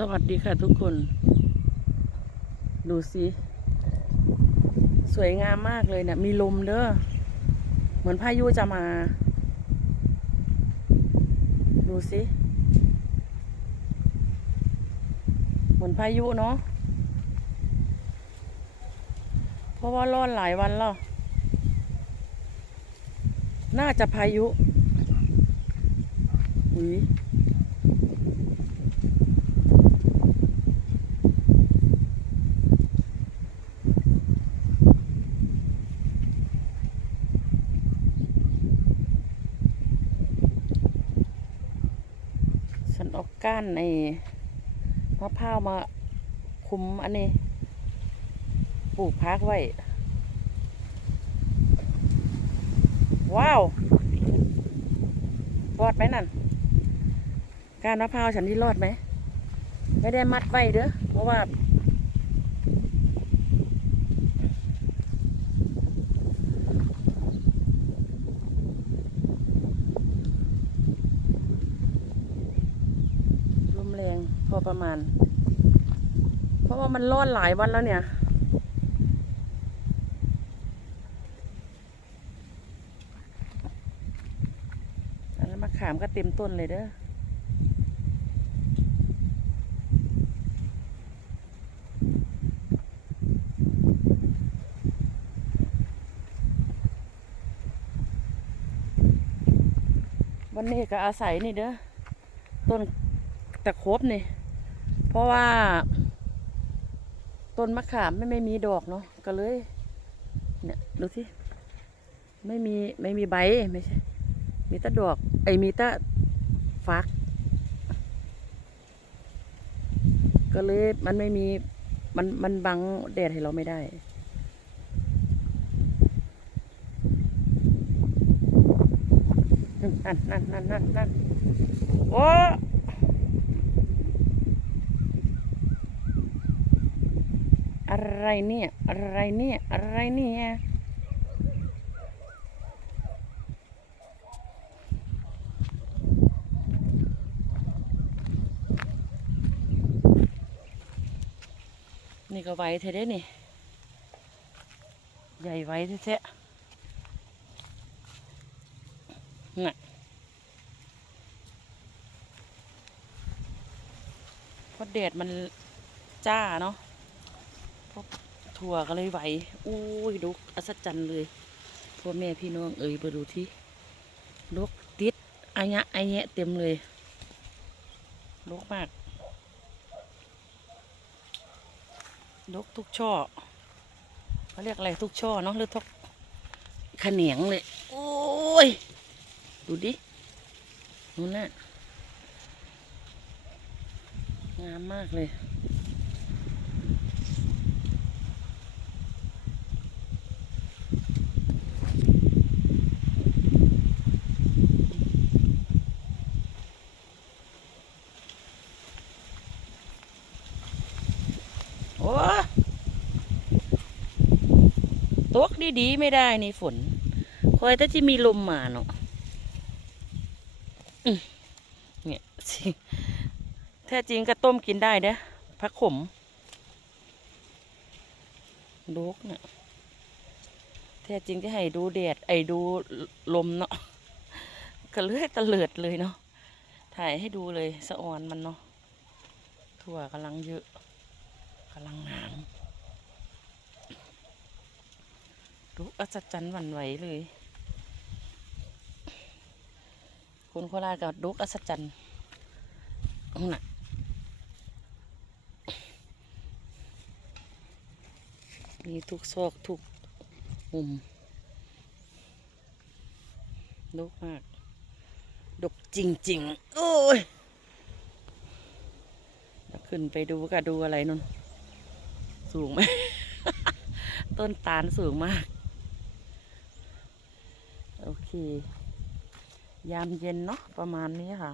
สวัสดีค่ะทุกคน ดูสิ สวยงามมากเลยเนะี่ยมีลมเด้อเหมือนพายุจะมา ดูสิ เหมือนพายุเนาะเพราะว่าร้อนหลายวันแล้ว น่าจะพายุอุ้ย ฉันเออ ก้านในมะพร้าวมาคุมอันนี้ ปลูกพักไว้ ว้าวรอดไหมนั่นก้านมะพร้าวฉันที่รอดไหม ไม่ได้มัดไว้เด้อเพราะว่า ลมแรงพ อประมาณ เพราะว่ามันรอนหลายวันแล้วเนี่ยอันนั้นมะขามก็เต็มต้นเลยเด้อวันนี้ก็อาศัยนี่เด้อต้นตะครบนี่ เพราะว่า ต้นมะขามไม่ไม่มีดอกเนาะก็เลย เนี่ยดูสิไม่มีไม่มีใบไม่ใช่ มีแต่ดอก ไอ้มีแต่ฟัก ก็เลยมันไม่มีมันมันบังแดดให้เราไม่ได้นั่นนั่นนั่นนั่นนั่นโอ้ อะไรเนี่ย อะไรเนี่ย อะไรเนี่ยนี่ก็ไว้เท่เด้นี่ ใหญ่ไว้แท้ๆน่ะเพราะแดดมันจ้าเนาะ ถั่วก็เลยไหวอุ้ยดุกอัศจรรย์เลยพ่อแม่พี่น้องเอ่ยไปดูที่ลกติดอายะอายะเต็มเลยลกมากลกทุกช่อเขาเรียกอะไรทุกช่อเนาะหรือทุกขนียงเลย โอ้ย ดูดินู่นน่ะงามมากเลย โอ้ ตกดีๆไม่ได้นี่ฝน คอยแต่จะมีลมมาเนาะเนี่ยสิแท้จริงก็ต้มกินได้เด้อผักขมลูกเนี่ยแท้จริงจะให้ดูแดดไอ้ดูลมเนาะก็เลื่อยตะเลิดเลยเนาะถ่ายให้ดูเลยสะออนมันเนาะถั่วกำลังเยอะกำลังงาม ดูอัศจรรย์หวั่นไหวเลย คุณโคราชกับดุกอัศจรรย์น่ะมีทุกซอกทุกมุมดุกมาก ดกจริง ๆ โอ้ยเดี๋ยขึ้นไปดูก็ดูอะไรนุ่น สูงไหม ต้นตาลสูงมาก โอเค ยามเย็นเนาะประมาณนี้ค่ะ